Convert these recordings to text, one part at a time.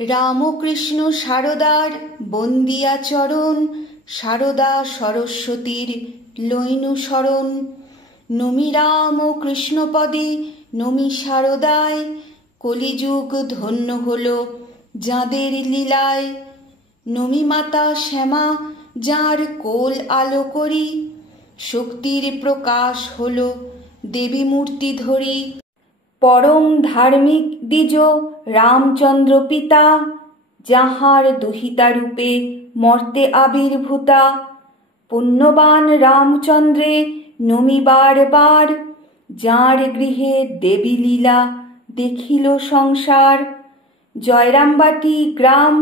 রামকৃষ্ণ সারদার বন্দিয়া চরণ, সারদা সরস্বতীর লইনুসরণ। নমি রাম কৃষ্ণপদে নমি সারদায়, কলিযুগ ধন্য হল যাঁদের লীলায়। নমি মাতা শ্যামা যাঁর কোল আলো করি, শক্তির প্রকাশ হল দেবী মূর্তি ধরি। পরম ধার্মিক দ্বিজ রামচন্দ্র পিতা, যাহার দুহিতা রূপে মর্তে আবির্ভূতা। পুণ্যবান রামচন্দ্রে নমি বার বার, যাঁর গৃহে দেবী লীলা দেখিল সংসার। জয়রামবাটি গ্রাম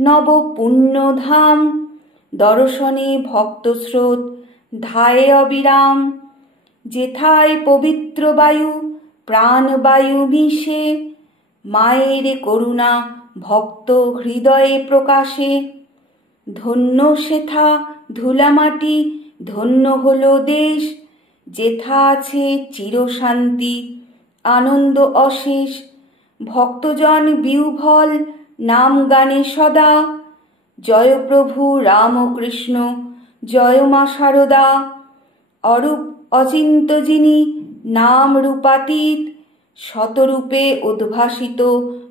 নব পুণ্যধাম, দর্শনে ভক্তস্রোত ধায়ে অবিরাম। যেথায় পবিত্র বায়ু প্রাণবায়ু মিশে, মায়ের করুণা ভক্ত হৃদয়ে প্রকাশে। ধন্য সেথা ধুলামাটি, ধন্য হল দেশ, যেথা আছে চিরশান্তি আনন্দ অশেষ। ভক্তজন বিহ্বল নাম গানে সদা, জয় প্রভু রামকৃষ্ণ জয় মা সারদা। অরূপ অচিন্ত যিনি নাম রূপাতীত, শতরূপে উদ্ভাসিত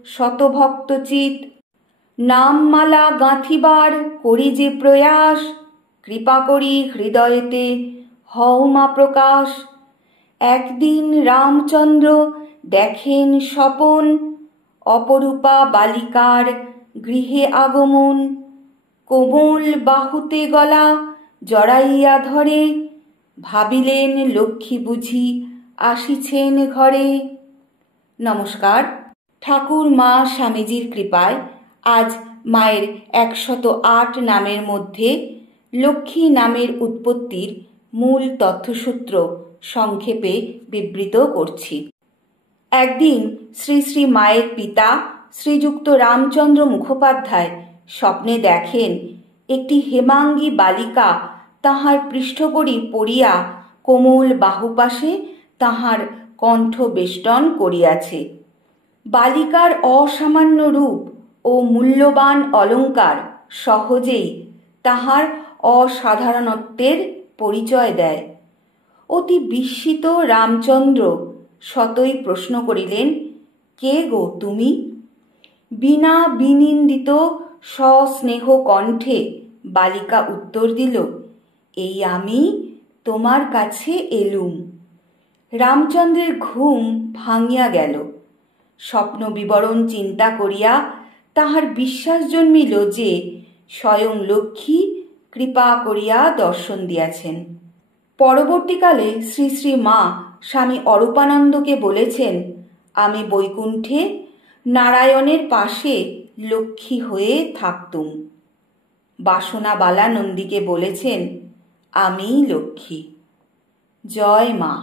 শতভক্তচিত। নামমালা গাঁথিবার করি যে প্রয়াস, কৃপা করি হৃদয়েতে হও মা প্রকাশ। একদিন রামচন্দ্র দেখেন স্বপন, অপরূপা বালিকার গৃহে আগমন। কোমল বাহুতে গলা জড়াইয়া ধরে, ভাবিলেন লক্ষ্মী বুঝি আসিছেন ঘরে। নমস্কার। ঠাকুর মা স্বামীজির কৃপায় আজ মায়ের 108 নামের মধ্যে লক্ষ্মী নামের উৎপত্তির মূল তথ্যসূত্র সংক্ষেপে বিবৃত করছি। একদিন শ্রী শ্রী মায়ের পিতা শ্রীযুক্ত রামচন্দ্র মুখোপাধ্যায় স্বপ্নে দেখেন একটি হেমাঙ্গী বালিকা তাহার পৃষ্ঠপরি পড়িয়া কোমল বাহুপাশে তাহার কণ্ঠ বেষ্টন করিয়াছে। বালিকার অসামান্য রূপ ও মূল্যবান অলঙ্কার সহজেই তাহার অসাধারণত্বের পরিচয় দেয়। অতি বিস্মিত রামচন্দ্র সতই প্রশ্ন করিলেন, কে গো তুমি? বিনা বিনিন্দিত সস্নেহ কণ্ঠে বালিকা উত্তর দিল, এই আমি তোমার কাছে এলুম। রামচন্দ্রের ঘুম ভাঙিয়া গেল। স্বপ্ন বিবরণ চিন্তা করিয়া তাহার বিশ্বাস জন্মিল যে স্বয়ং লক্ষ্মী কৃপা করিয়া দর্শন দিয়াছেন। পরবর্তীকালে শ্রী শ্রী মা স্বামী অরূপানন্দকে বলেছেন, আমি বৈকুণ্ঠে নারায়ণের পাশে লক্ষ্মী হয়ে থাকতুম। বাসনাবালা নন্দীকে বলেছেন, আমিই লক্ষ্মী। জয় মা।